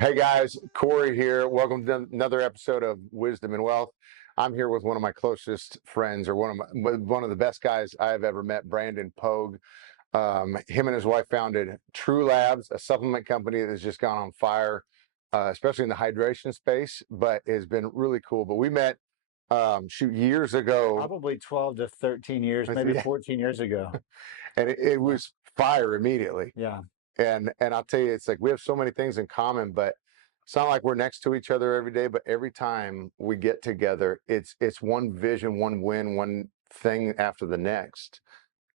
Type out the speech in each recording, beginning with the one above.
Hey guys, Corey here. Welcome to another episode of Wisdom and Wealth. I'm here with one of my closest friends, or one of the best guys I've ever met, Brandon Pogue. Him and his wife founded TruLabs, a supplement company that has just gone on fire, especially in the hydration space. But it has been really cool. But we met years ago, Probably 12 to 13 years, maybe 14 years ago. and it was fire immediately. Yeah. And I'll tell you, it's like we have so many things in common, but it's not like we're next to each other every day. But every time we get together, it's one vision, one win, one thing after the next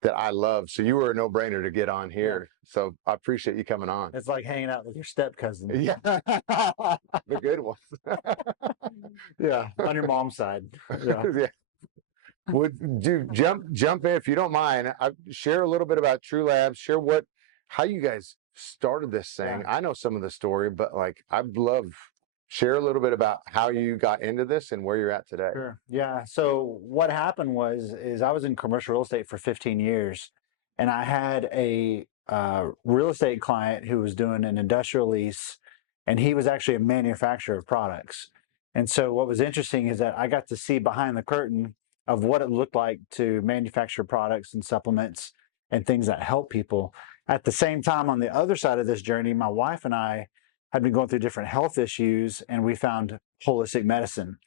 that I love. So you were a no-brainer to get on here. Yeah. So I appreciate you coming on. It's like hanging out with your step cousin. Yeah, the good ones. Yeah, on your mom's side. Yeah. Yeah. Would you jump in if you don't mind? Share a little bit about TruLabs. Share how you guys started this thing. Yeah. I know some of the story, but like I'd love share a little bit about how you got into this and where you're at today. Sure. Yeah. So what happened is I was in commercial real estate for 15 years, and I had a real estate client who was doing an industrial lease, and he was actually a manufacturer of products. And so what was interesting is that I got to see behind the curtain of what it looked like to manufacture products and supplements and things that help people. At the same time, on the other side of this journey, my wife and I had been going through different health issues, and we found holistic medicine.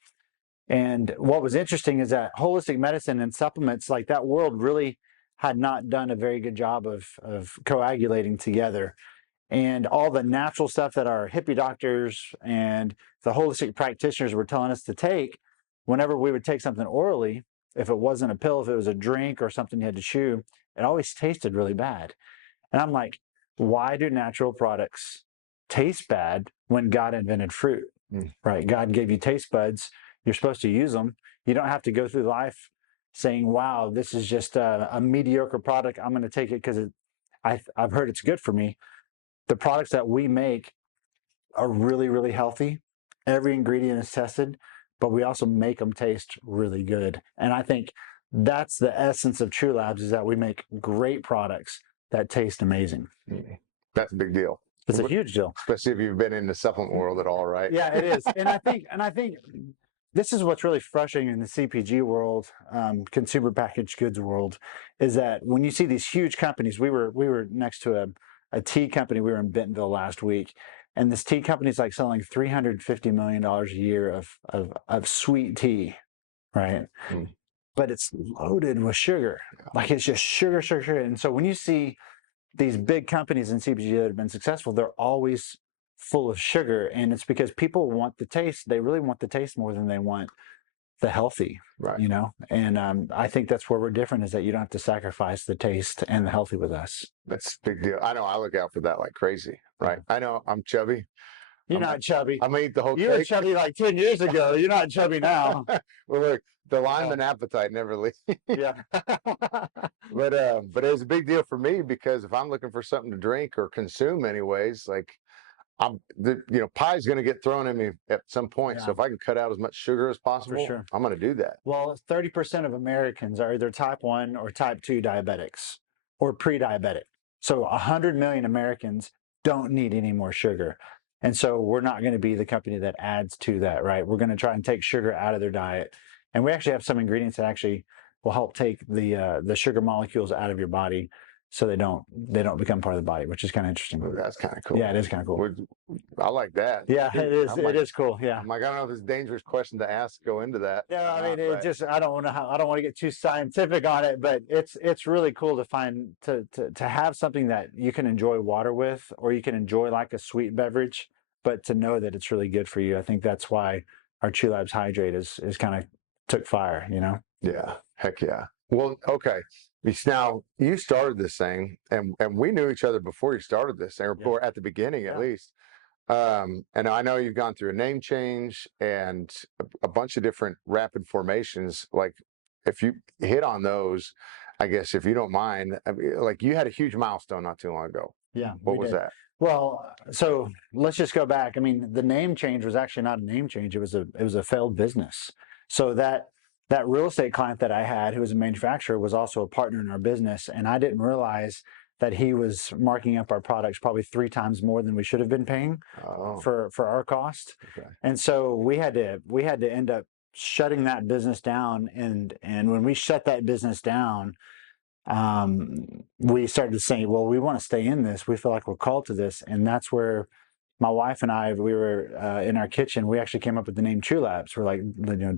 And what was interesting is that holistic medicine and supplements, like that world really had not done a very good job of coagulating together. And all the natural stuff that our hippie doctors and the holistic practitioners were telling us to take, whenever we would take something orally, if it wasn't a pill, if it was a drink or something you had to chew, it always tasted really bad. And I'm like, why do natural products taste bad when God invented fruit, right? God gave you taste buds. You're supposed to use them. You don't have to go through life saying, wow, this is just a mediocre product. I'm going to take it because I've heard it's good for me. The products that we make are really, really healthy. Every ingredient is tested, but we also make them taste really good. And I think that's the essence of TruLabs, is that we make great products that taste amazing. That's a big deal. It's a huge deal, especially if you've been in the supplement world at all, right? Yeah, it is. And I think this is what's really frustrating in the CPG world, consumer packaged goods world, is that when you see these huge companies, we were next to a tea company. We were in Bentonville last week, and this tea company is like selling $350 million a year of sweet tea, right? But it's loaded with sugar. Like it's just sugar, sugar, sugar. And so when you see these big companies in CPG that have been successful, they're always full of sugar, and it's because people want the taste. They really want the taste more than they want the healthy, right? You know, and I think that's where we're different, is that you don't have to sacrifice the taste and the healthy with us. That's a big deal. I know I look out for that like crazy, right? I know I'm chubby. You're not chubby. I'm gonna eat the whole You cake. were chubby like 10 years ago. You're not chubby now. Well, look, the lineman appetite never leaves. Yeah. But it was a big deal for me, because if I'm looking for something to drink or consume anyways, like pie's going to get thrown at me at some point. Yeah. So if I can cut out as much sugar as possible, sure, I'm going to do that. Well, 30% of Americans are either type 1 or type 2 diabetics or pre-diabetic. So 100 million Americans don't need any more sugar. And so we're not going to be the company that adds to that, right? We're going to try and take sugar out of their diet. And we actually have some ingredients that actually will help take the sugar molecules out of your body, so they don't become part of the body, which is kind of interesting. Well, that's kind of cool. Yeah, it is kind of cool. I like that. Yeah, it is. It is cool. Yeah. I'm like, I don't know if it's a dangerous question to ask, go into that. Yeah, I mean, I don't want to get too scientific on it, but it's really cool to find to have something that you can enjoy water with, or you can enjoy like a sweet beverage, but to know that it's really good for you. I think that's why our TruLabs Hydrate is kind of took fire, you know? Yeah, heck yeah. Well, okay. Now, you started this thing, and we knew each other before you started this thing, or at the beginning at least. And I know you've gone through a name change and a bunch of different rapid formations. Like, if you hit on those, I guess, if you don't mind, like you had a huge milestone not too long ago. Yeah. What was that? Well, so let's just go back. I mean, the name change was actually not a name change. It was a failed business. So that real estate client that I had, who was a manufacturer, was also a partner in our business. And I didn't realize that he was marking up our products probably 3 times more than we should have been paying for our cost. Okay. And so we had to end up shutting that business down. And when we shut that business down, we started saying, well, we want to stay in this. We feel like we're called to this. And that's where my wife and I, we were in our kitchen. We actually came up with the name TruLabs. We're like,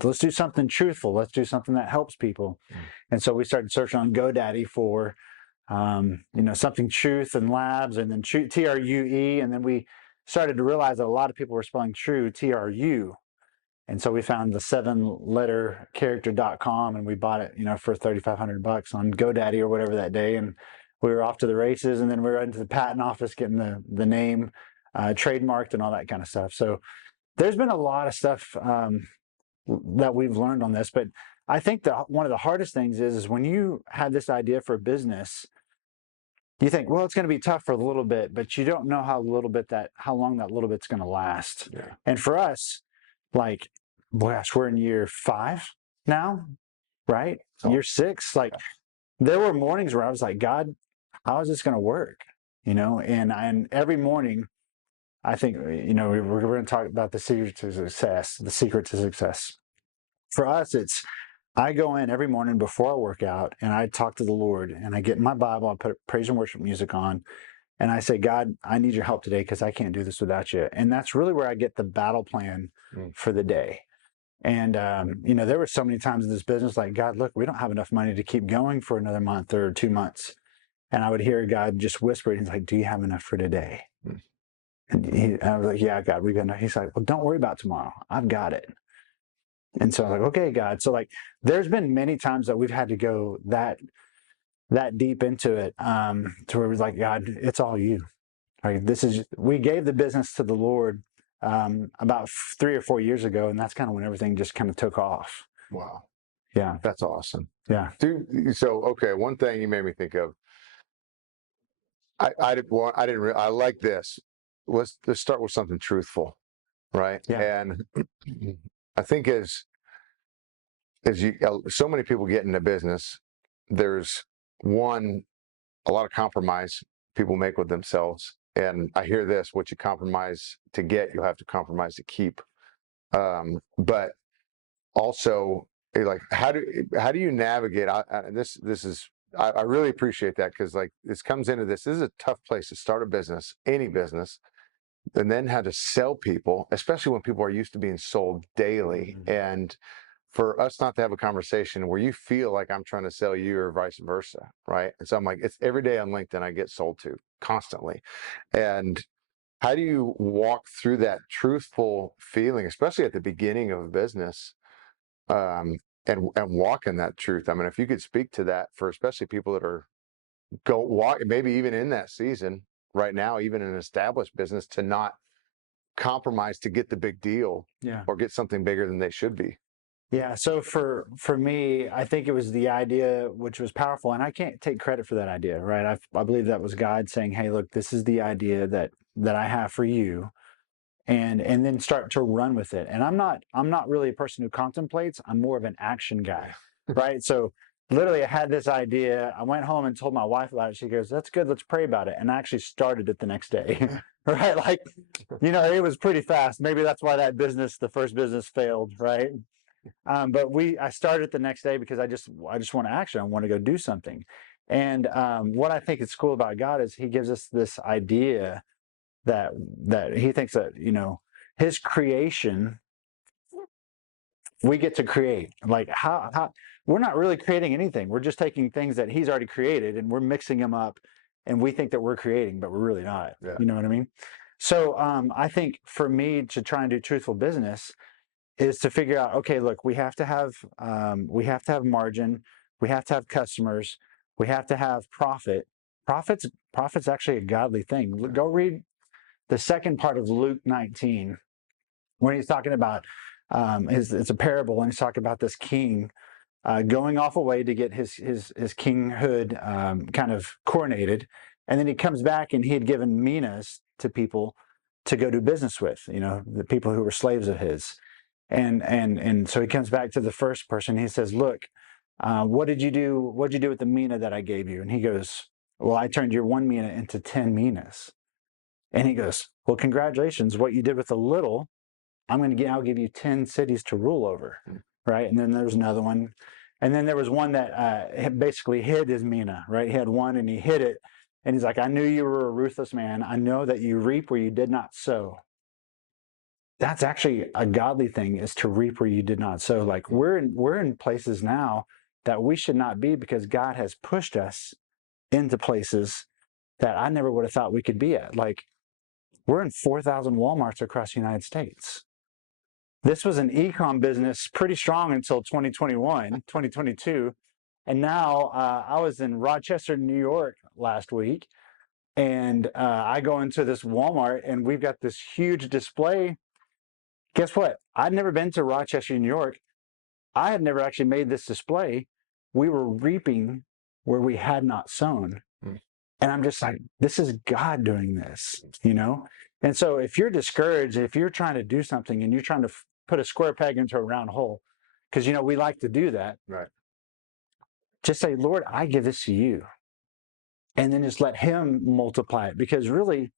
let's do something truthful. Let's do something that helps people. And so we started searching on GoDaddy for, something truth and labs, and then TRUE. And then we started to realize that a lot of people were spelling true TRU. And so we found the 7-letter character.com, and we bought it, for $3,500 on GoDaddy or whatever that day. And we were off to the races, and then we were into the patent office getting the name trademarked and all that kind of stuff. So there's been a lot of stuff that we've learned on this. But I think that one of the hardest things is when you have this idea for a business, you think, well, it's going to be tough for a little bit, but you don't know how long that little bit's going to last. Yeah. And for us, like, gosh, we're in year 5 now, right? So, year 6. Like, there were mornings where I was like, God, how is this going to work? And every morning, I think, we're going to talk about the secret to success. The secret to success. For us, it's, I go in every morning before I work out, and I talk to the Lord, and I get in my Bible, I put praise and worship music on, and I say, God, I need your help today because I can't do this without you. And that's really where I get the battle plan for the day. And, there were so many times in this business, like, God, look, we don't have enough money to keep going for another month or 2 months. And I would hear God just whisper, he's like, do you have enough for today? And I was like, yeah, God, we've got enough. He's like, well, don't worry about tomorrow. I've got it. And so I was like, okay, God. So, like, there's been many times that we've had to go that deep into it, to where it was like, God, it's all you. Like, we gave the business to the Lord about 3 or 4 years ago, and that's kind of when everything just kind of took off. Wow. Yeah. That's awesome. Yeah. Dude, so, okay, one thing you made me think of, I like this. Let's start with something truthful, right? Yeah. And I think as so many people get into business, there's a lot of compromise people make with themselves. And I hear this: what you compromise to get, you'll have to compromise to keep. But also, like, how do you navigate? I really appreciate that, because, like, this comes into this. This is a tough place to start a business, any business, and then how to sell people, especially when people are used to being sold daily. And for us not to have a conversation where you feel like I'm trying to sell you or vice versa, right? And so I'm like, it's every day on LinkedIn I get sold to constantly. And how do you walk through that truthful feeling, especially at the beginning of a business, and walk in that truth? I mean, if you could speak to that for especially people that are maybe even in that season right now, even in an established business, to not compromise to get the big deal, or get something bigger than they should be. Yeah. So for me, I think it was the idea which was powerful, and I can't take credit for that idea, right? I believe that was God saying, hey, look, this is the idea that I have for you, and then start to run with it. And I'm not really a person who contemplates. I'm more of an action guy, right? So literally, I had this idea. I went home and told my wife about it. She goes, that's good. Let's pray about it. And I actually started it the next day, right? Like, it was pretty fast. Maybe that's why the first business failed, right? But I started the next day because I just want action. I want to go do something. And what I think is cool about God is He gives us this idea that He thinks that His creation, we get to create. Like, how we're not really creating anything. We're just taking things that He's already created and we're mixing them up, and we think that we're creating, but we're really not. Yeah. You know what I mean? So I think for me to try and do truthful business is to figure out, okay, look, we have to have margin, we have to have customers, we have to have profit. Profit's actually a godly thing. Go read the second part of Luke 19 when he's talking about it's a parable, and he's talking about this king going off away to get his kinghood kind of coronated, and then he comes back and he had given minas to people to go do business with, the people who were slaves of his. And so he comes back to the first person. He says, look, what did you do with the mina that I gave you? And he goes, Well, I turned your one mina into 10 minas. And he goes, well, congratulations. What you did with a little, I'll give you 10 cities to rule over. Right. And then there's another one. And then there was one that basically hid his mina, right? He had one and he hid it. And he's like, I knew you were a ruthless man. I know that you reap where you did not sow. That's actually a godly thing, is to reap where you did not sow. Like we're in places now that we should not be, because God has pushed us into places that I never would have thought we could be at. Like we're in 4,000 Walmarts across the United States. This was an e-com business pretty strong until 2021, 2022. And now I was in Rochester, New York last week, and I go into this Walmart and we've got this huge display. Guess what? I'd never been to Rochester, New York. I had never actually made this display. We were reaping where we had not sown. And I'm just like, this is God doing this, you know? And so if you're discouraged, if you're trying to do something and you're trying to put a square peg into a round hole, because, you know, we like to do that. Right. Just say, Lord, I give this to you. And then just let him multiply it. Because really,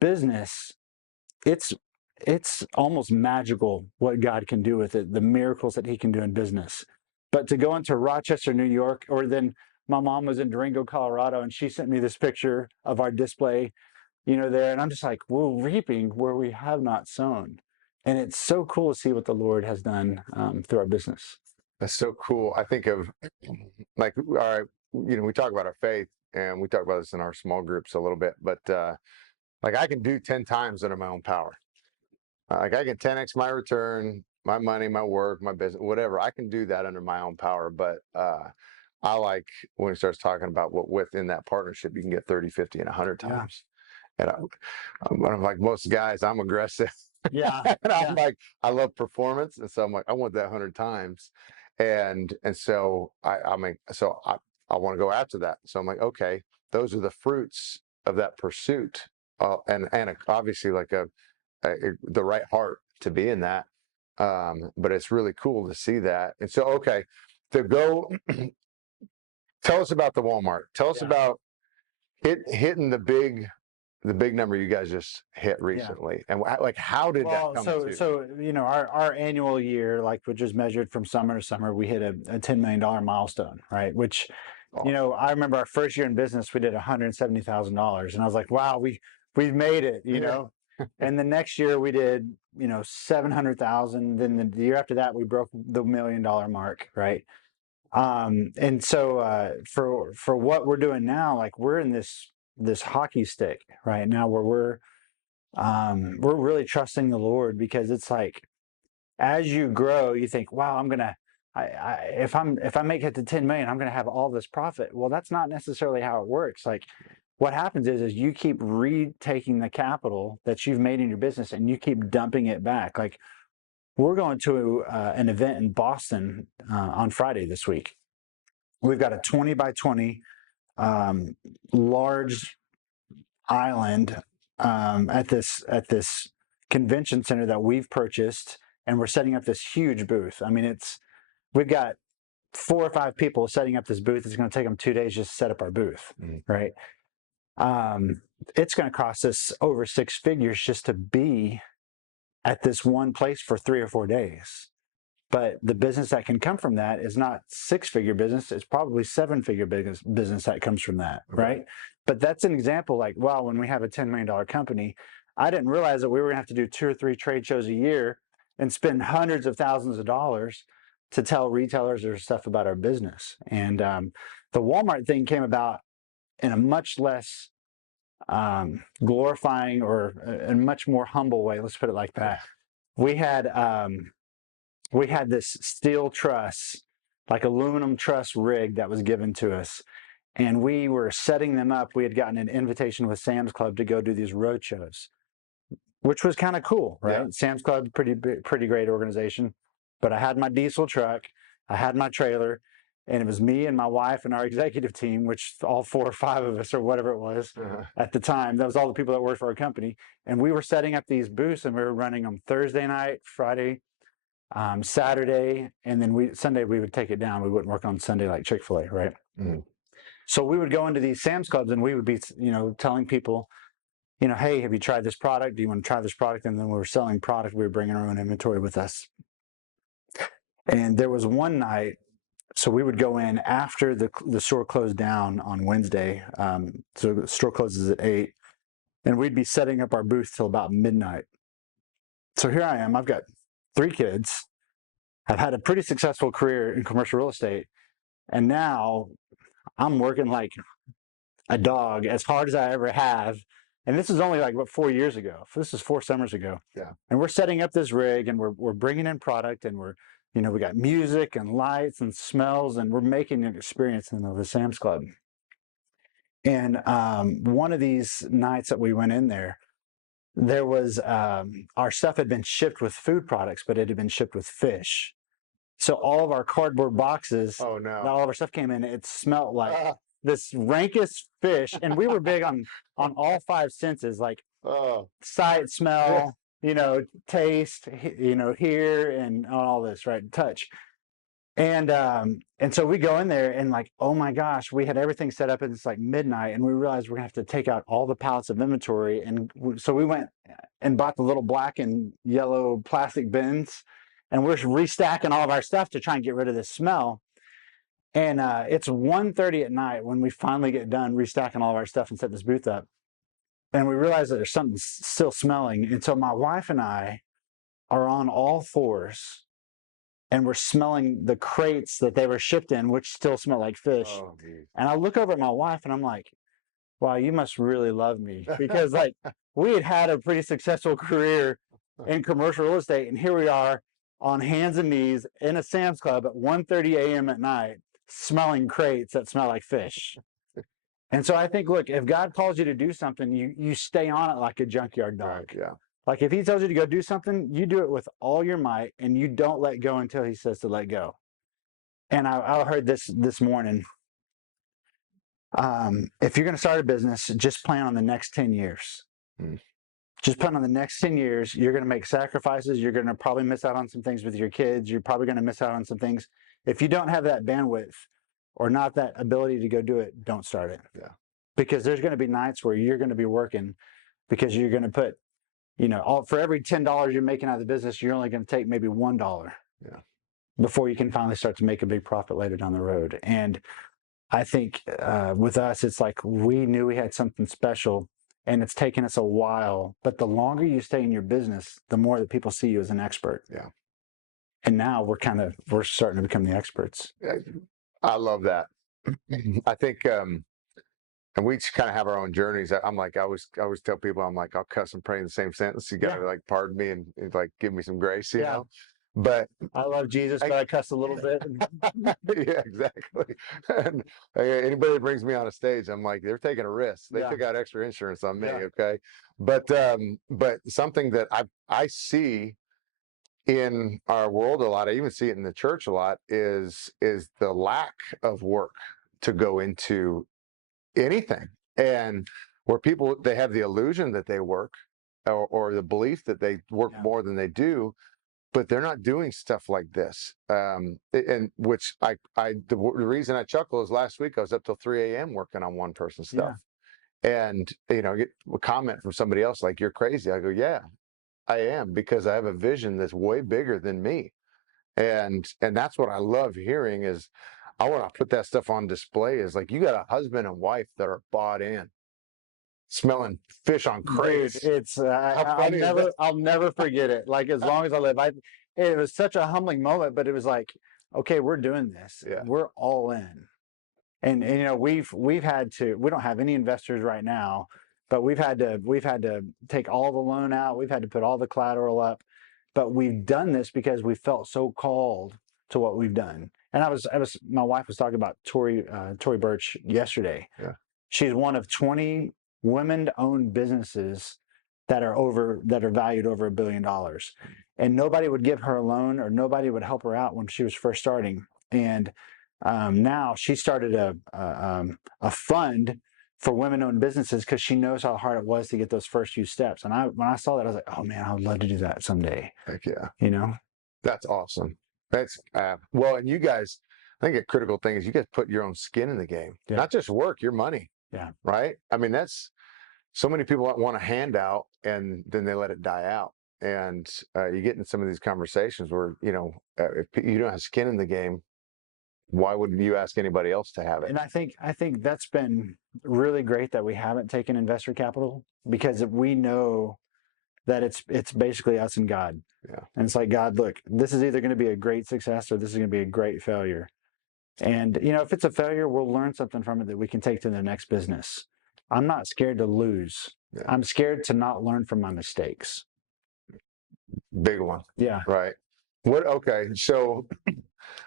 business, it's almost magical what God can do with it, the miracles that he can do in business. But to go into Rochester, New York, or then my mom was in Durango, Colorado, and she sent me this picture of our display, you know, there. And I'm just like, we're reaping where we have not sown. And it's so cool to see what the Lord has done through our business. That's so cool. I think of like, all right, you know, we talk about our faith and we talk about this in our small groups a little bit, but like I can do 10 times under my own power. Like I can 10x my return, my money, my work, my business, whatever. I can do that under my own power. But I like when he starts talking about what within that partnership, you can get 30, 50, and 100 times. And I'm like most guys, I'm aggressive. Yeah. And I'm like, I love performance. And so I'm like, I want that 100 times. And so I want to go after that. So I'm like, okay, those are the fruits of that pursuit. And obviously like the right heart to be in that. But it's really cool to see that. And so, okay, to go, tell us about the Walmart. Tell us about hitting the big number you guys just hit recently, and like how did that come to? So you know, our annual year, like which is measured from summer to summer, we hit a $10 million milestone, right? Which, you know, I remember our first year in business, we did $170,000, and I was like, wow, we've made it, you know. And the next year we did, you know, 700,000. Then the year after that, we broke the $1 million mark, right? And so for what we're doing now, like we're in this hockey stick right now where we're really trusting the Lord, because it's like as you grow, you think, wow, if I make it to 10 million, I'm gonna have all this profit. Well, that's not necessarily how it works. Like what happens is you keep retaking the capital that you've made in your business and you keep dumping it back. Like we're going to an event in Boston on Friday this week. We've got a 20 by 20 large island at this convention center that we've purchased, and we're setting up this huge booth. I mean, we've got 4 or 5 people setting up this booth. It's going to take them 2 days just to set up our booth, right? It's going to cost us over 6 figures just to be at this one place for 3 or 4 days. But the business that can come from that is not 6-figure business. It's probably 7-figure business that comes from that, right? But that's an example. Like, wow, when we have a $10 million company, I didn't realize that we were going to have to do 2 or 3 trade shows a year and spend hundreds of thousands of dollars to tell retailers or stuff about our business. And the Walmart thing came about in a much less glorifying or a much more humble way. Let's put it like that. We had this steel truss, like aluminum truss rig that was given to us. And we were setting them up. We had gotten an invitation with Sam's Club to go do these road shows, which was kind of cool, right? Yeah. Sam's Club, pretty great organization. But I had my diesel truck, I had my trailer, and it was me and my wife and our executive team, which all 4 or 5 of us or whatever it was at the time. That was all the people that worked for our company. And we were setting up these booths, and we were running them Thursday night, Friday, Saturday, and then Sunday we would take it down. We wouldn't work on Sunday like Chick-fil-A, right? So we would go into these Sam's Clubs and we would be, telling people, hey, have you tried this product? Do you want to try this product? And then we were selling product. We were bringing our own inventory with us. And there was one night, so we would go in after the store closed down on Wednesday. So the store closes at 8, and we'd be setting up our booth till about midnight. So here I am. I've got 3 kids. I've had a pretty successful career in commercial real estate, and now I'm working like a dog, as hard as I ever have. And this is only like 4 years ago. This is 4 summers ago. Yeah. And we're setting up this rig, and we're bringing in product, and we got music and lights and smells, and we're making an experience in the Sam's Club. And one of these nights that we went in there was our stuff had been shipped with food products, but it had been shipped with fish. So all of our cardboard boxes, Oh no! all of our stuff came in. It smelled like this rankest fish, and we were big on all 5 senses, like sight, smell, taste, hear, and all this, right? Touch. And so we go in there, and like, oh my gosh, we had everything set up, and it's like midnight, and we realized we're gonna have to take out all the pallets of inventory. And so we went and bought the little black and yellow plastic bins, and we're restacking all of our stuff to try and get rid of this smell. And it's 1:30 at night when we finally get done restacking all of our stuff and set this booth up. And we realize that there's something still smelling. And so my wife and I are on all fours, and we're smelling the crates that they were shipped in, which still smell like fish. Oh, and I look over at my wife, and I'm like, wow, you must really love me, because like we had a pretty successful career in commercial real estate, and here we are on hands and knees in a Sam's Club at 1:30 a.m. at night, smelling crates that smell like fish. And so I think, look, if God calls you to do something, you stay on it like a junkyard dog. Right, yeah. Like if he tells you to go do something, you do it with all your might, and you don't let go until he says to let go. And I heard this morning. If you're going to start a business, just plan on the next 10 years. Just plan on the next 10 years. You're going to make sacrifices. You're going to probably miss out on some things with your kids. You're probably going to miss out on some things. If you don't have that bandwidth or not that ability to go do it, don't start it. Yeah. Because there's going to be nights where you're going to be working, because you're going to put, for every $10 you're making out of the business, you're only going to take maybe $1. Yeah. Before you can finally start to make a big profit later down the road. And I think with us, it's like we knew we had something special, and it's taken us a while. But the longer you stay in your business, the more that people see you as an expert. Yeah. And now we're starting to become the experts. I love that. I think, and we just kind of have our own journeys. I'm like, I always tell people, I'm like, I'll cuss and pray in the same sentence. You got to like pardon me and like give me some grace, you know? But I love Jesus, but I cuss a little bit. Yeah, exactly. And anybody that brings me on a stage, I'm like, they're taking a risk. They took out extra insurance on me. Okay. But something that I see in our world a lot, I even see it in the church a lot, is the lack of work to go into anything. And where people, they have the illusion that they work, or the belief that they work more than they do, but they're not doing stuff like this. And which the reason I chuckle is last week I was up till 3 a.m. working on one person's stuff. And, get a comment from somebody else like, you're crazy. I go, yeah, I am, because I have a vision that's way bigger than me. And that's what I love hearing, is I want to put that stuff on display, is like, you got a husband and wife that are bought in, smelling fish on crates. Dude, it's I'll never forget it. Like, as long as I live, it was such a humbling moment, but it was like, okay, we're doing this. Yeah. We're all in. And we've had to, we don't have any investors right now, but we've had to take all the loan out. We've had to put all the collateral up, but we've done this because we felt so called to what we've done. And my wife was talking about Tori Birch yesterday. Yeah. She's one of 20 women-owned businesses that are valued over $1 billion, and nobody would give her a loan, or nobody would help her out when she was first starting. And now she started a fund for women-owned businesses, because she knows how hard it was to get those first few steps. And when I saw that, I was like, oh man, I would love to do that someday. Heck yeah. That's awesome. That's well, and you guys, I think a critical thing is you got to put your own skin in the game, Yeah. not just work, your money. Yeah. Right. I mean, that's so many people that want a handout and then they let it die out. And you get in some of these conversations where, if you don't have skin in the game, why would you ask anybody else to have it? And I think that's been really great that we haven't taken investor capital, because we know that it's basically us and God. Yeah. And it's like, God, look, this is either going to be a great success or this is going to be a great failure. And if it's a failure, we'll learn something from it that we can take to the next business. I'm not scared to lose. Yeah. I'm scared to not learn from my mistakes. Big one. Yeah. Right. Okay. So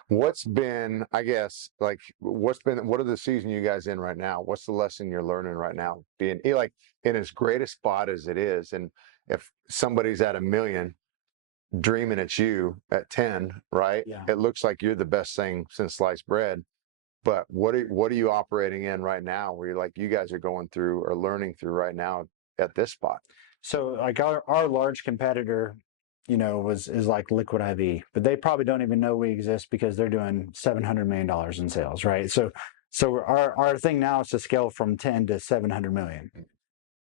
what's been, I guess, like, what are the season you guys in right now? What's the lesson you're learning right now? Being like in as great a spot as it is. And if somebody's at 1 million dreaming at you at 10, right? Yeah. It looks like you're the best thing since sliced bread. But what are you operating in right now where you're like, you guys are going through or learning through right now at this spot? So like our large competitor, is like Liquid IV, but they probably don't even know we exist because they're doing $700 million in sales, right? So our thing now is to scale from 10 to 700 million.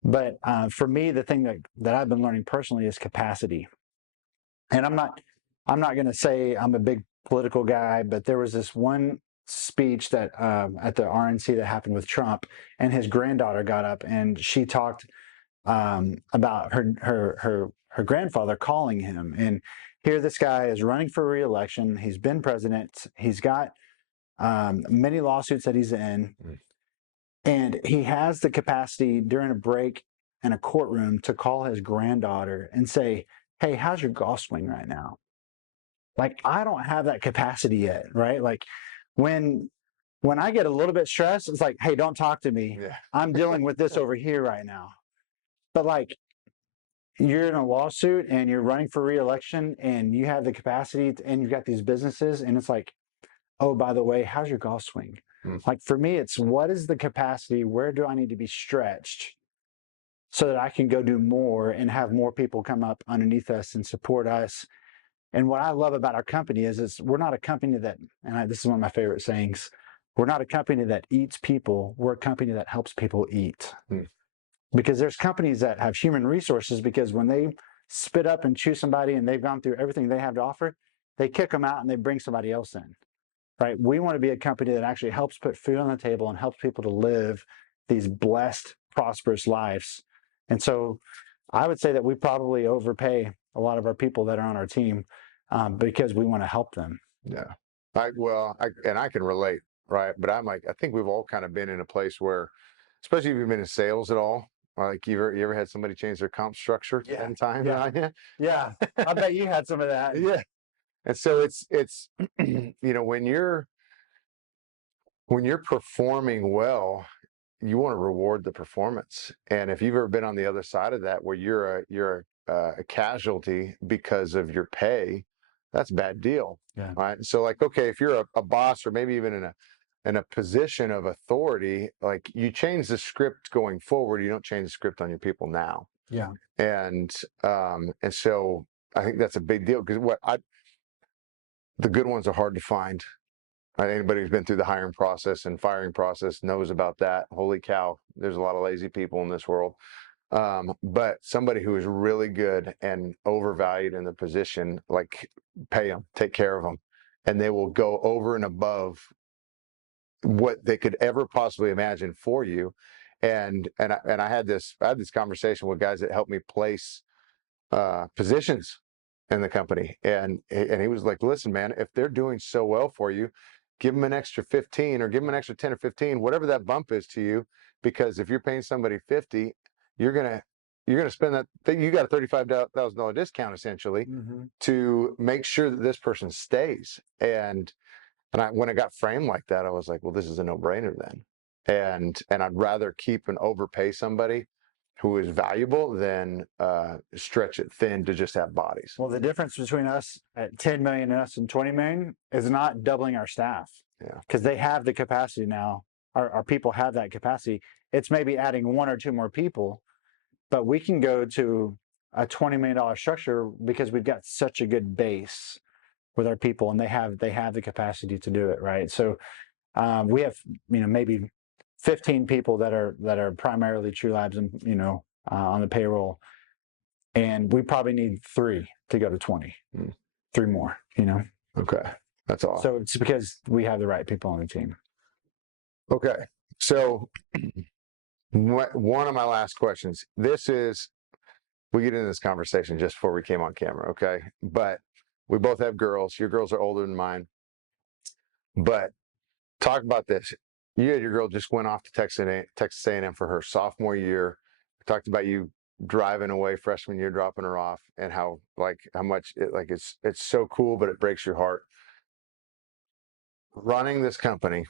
But for me, the thing that I've been learning personally is capacity. And I'm not going to say I'm a big political guy, but there was this one speech that at the RNC that happened with Trump, and his granddaughter got up and she talked about her grandfather calling him. And here this guy is running for re-election. He's been president. He's got many lawsuits that he's in. And he has the capacity during a break in a courtroom to call his granddaughter and say, hey, how's your golf swing right now? Like, I don't have that capacity yet, right? Like when I get a little bit stressed, it's like, hey, don't talk to me. Yeah. I'm dealing with this over here right now. But like, you're in a lawsuit and you're running for re-election and you have the capacity and you've got these businesses, and it's like, oh, by the way, how's your golf swing? Like for me, it's what is the capacity? Where do I need to be stretched so that I can go do more and have more people come up underneath us and support us? And what I love about our company is we're not a company that, and this is one of my favorite sayings, we're not a company that eats people. We're a company that helps people eat. Because there's companies that have human resources, because when they spit up and chew somebody and they've gone through everything they have to offer, they kick them out and they bring somebody else in, right? We want to be a company that actually helps put food on the table and helps people to live these blessed, prosperous lives. And so I would say that we probably overpay a lot of our people that are on our team because we want to help them. Yeah. I can relate, right? But I'm like, I think we've all kind of been in a place where, especially if you've been in sales at all, like you ever had somebody change their comp structure 10 times on you? Yeah. I bet you had some of that. Yeah. And so it's when you're performing well, you want to reward the performance. And if you've ever been on the other side of that, where you're a casualty because of your pay, that's a bad deal. Yeah. Right. So like, okay, if you're a boss or maybe even in a position of authority, like you change the script going forward, you don't change the script on your people now. Yeah. And so I think that's a big deal, because the good ones are hard to find. Anybody who's been through the hiring process and firing process knows about that. Holy cow, there's a lot of lazy people in this world. But somebody who is really good and overvalued in the position, like, pay them, take care of them, and they will go over and above what they could ever possibly imagine for you. And I had this conversation with guys that helped me place positions in the company, and he was like, listen, man, if they're doing so well for you, give them an extra 15 or give them an extra 10 or 15, whatever that bump is to you, because if you're paying somebody 50, you're gonna spend that. You got a $35,000 discount essentially to make sure that this person stays. And when it got framed like that, I was like, well, this is a no-brainer then. And I'd rather keep and overpay somebody who is valuable than stretch it thin to just have bodies. Well, the difference between us at 10 million and us and 20 million is not doubling our staff. Yeah. Because they have the capacity now. Our people have that capacity. It's maybe adding 1 or 2 more people, but we can go to a $20 million structure because we've got such a good base. with our people, and they have the capacity to do it, right? So we have maybe 15 people that are primarily TruLabs and on the payroll, and we probably need 3 to go to 20. 3 more, Okay, that's awesome. So it's because we have the right people on the team. Okay, so one of my last questions. We get into this conversation just before we came on camera, okay? But we both have girls. Your girls are older than mine. But talk about this. You and your girl just went off to Texas A&M for her sophomore year. We talked about you driving away freshman year, dropping her off, and how much it's so cool, but it breaks your heart. Running this company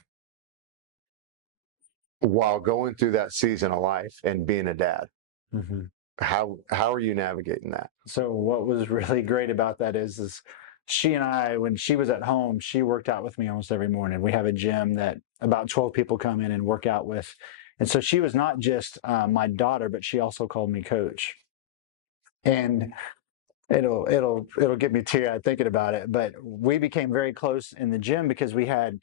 while going through that season of life and being a dad. Mm-hmm. How are you navigating that? So what was really great about that is she and I, when she was at home, she worked out with me almost every morning. We have a gym that about 12 people come in and work out with. And so she was not just my daughter, but she also called me coach. And it'll get me teary-eyed thinking about it. But we became very close in the gym because we had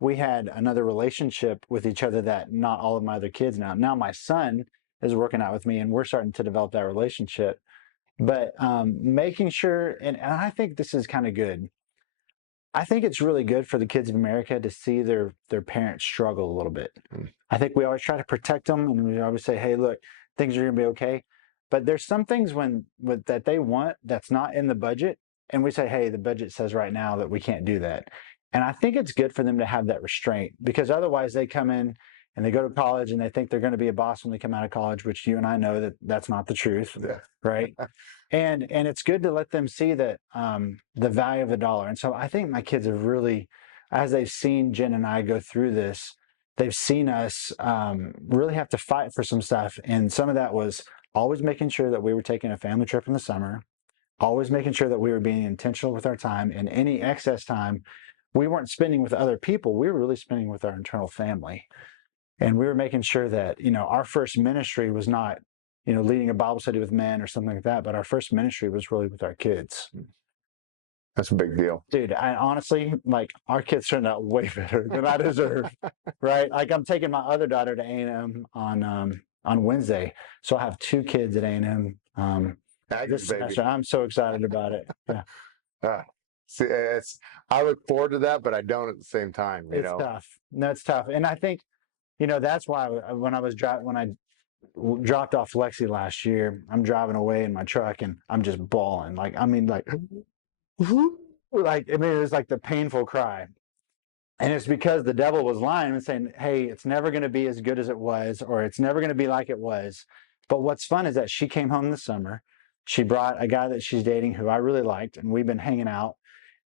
another relationship with each other that not all of my other kids now. Now my son is working out with me, and we're starting to develop that relationship. But making sure, and I think this is kind of good. I think it's really good for the kids of America to see their parents struggle a little bit. I think we always try to protect them, and we always say, "Hey, look, things are going to be okay." But there's some things that they want that's not in the budget, and we say, "Hey, the budget says right now that we can't do that." And I think it's good for them to have that restraint, because otherwise they come in and they go to college and they think they're going to be a boss when they come out of college, which you and I know that that's not the truth, right? And it's good to let them see that the value of a dollar. And so I think my kids have really, as they've seen Jen and I go through this, they've seen us really have to fight for some stuff. And some of that was always making sure that we were taking a family trip in the summer, always making sure that we were being intentional with our time, and any excess time we weren't spending with other people. We were really spending with our internal family. And we were making sure that, our first ministry was not, leading a Bible study with men or something like that, but our first ministry was really with our kids. That's a big deal. Dude, I honestly, our kids turned out way better than I deserve, right? I'm taking my other daughter to A&M on Wednesday. So I have 2 kids at A&M this semester. I'm so excited about it. Yeah. See, I look forward to that, but I don't at the same time. It's tough. No, it's tough. And I think, that's why when I dropped off Lexi last year, I'm driving away in my truck and I'm just bawling. It was like the painful cry. And it's because the devil was lying and saying, "Hey, it's never going to be as good as it was, or it's never going to be like it was." But what's fun is that she came home this summer. She brought a guy that she's dating who I really liked, and we've been hanging out.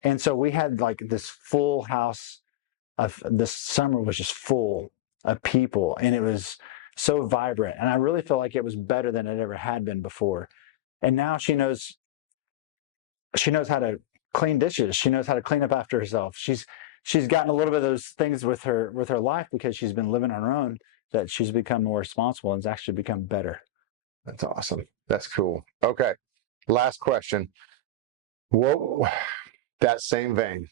And so we had this full house of this summer was just full of people, and it was so vibrant. And I really feel like it was better than it ever had been before. And now she knows how to clean dishes. She knows how to clean up after herself. She's gotten a little bit of those things with her life because she's been living on her own, that she's become more responsible and has actually become better. That's awesome. That's cool. Okay. Last question. That same vein,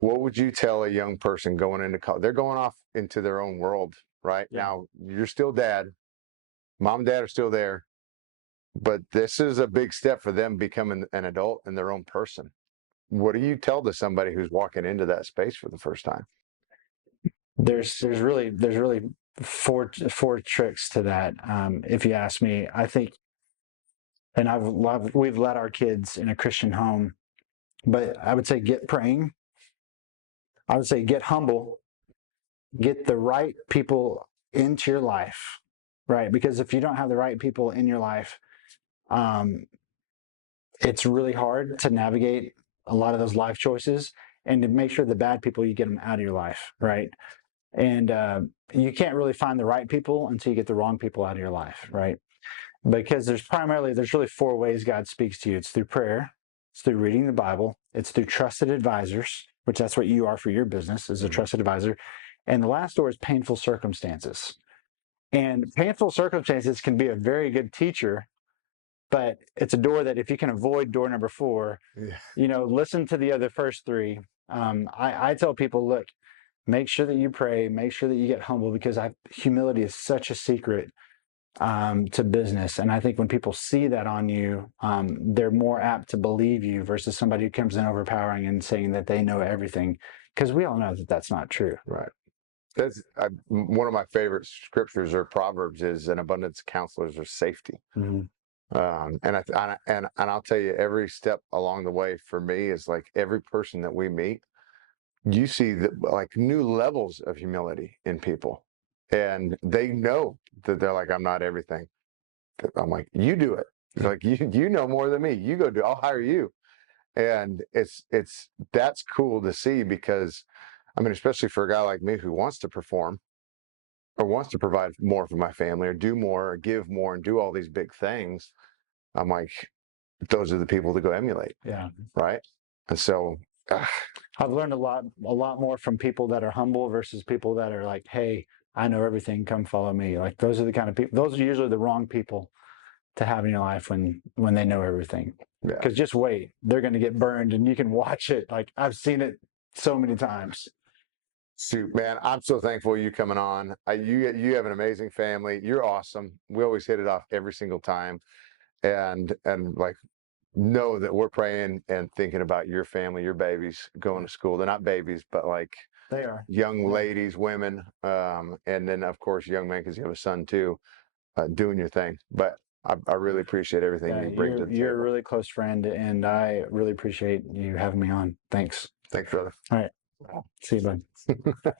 what would you tell a young person going into college? They're going off into their own world, right? Yeah. Now, you're still dad. Mom and dad are still there. But this is a big step for them becoming an adult and their own person. What do you tell to somebody who's walking into that space for the first time? There's really four tricks to that. If you ask me, I think, and we've led our kids in a Christian home, but I would say get praying. I would say get humble, get the right people into your life, right? Because if you don't have the right people in your life, it's really hard to navigate a lot of those life choices, and to make sure the bad people, you get them out of your life, right? And you can't really find the right people until you get the wrong people out of your life, right? Because there's really 4 ways God speaks to you. It's through prayer, it's through reading the Bible, it's through trusted advisors, which that's what you are for your business, as a trusted advisor. And the last door is painful circumstances. And painful circumstances can be a very good teacher, but it's a door that if you can avoid door number 4, Yeah. listen to the other first 3. I tell people, look, make sure that you pray, make sure that you get humble, because humility is such a secret to business. And I think when people see that on you, they're more apt to believe you versus somebody who comes in overpowering and saying that they know everything, because we all know that that's not true. Right. That's one of my favorite scriptures or proverbs is an abundance of counselors are safety. Mm-hmm. And I'll tell you, every step along the way for me is like every person that we meet, you see like new levels of humility in people, and they know that they're like, I'm not everything. I'm like, you do it. It's like you know more than me. You go do. I'll hire you. And that's cool to see, because I mean, especially for a guy like me who wants to perform or wants to provide more for my family or do more or give more and do all these big things. I'm like, those are the people to go emulate. Yeah. Right. And so I've learned a lot more from people that are humble versus people that are like, hey, I know everything, come follow me. Like, those are the kind of people, those are usually the wrong people to have in your life when they know everything. yeah. Because just wait, they're going to get burned, and you can watch it. Like, I've seen it so many times. Shoot, man, I'm so thankful you coming on. You have an amazing family. You're awesome. We always hit it off every single time, and like, know that we're praying and thinking about your family, your babies going to school. They're not babies, but like They are young ladies, women, and then of course young men, because you have a son too, doing your thing. But I really appreciate everything Yeah, you bring to the you're a table. really close friend, and I really appreciate you having me on. Thanks. Thanks, brother. All right. See you, bud.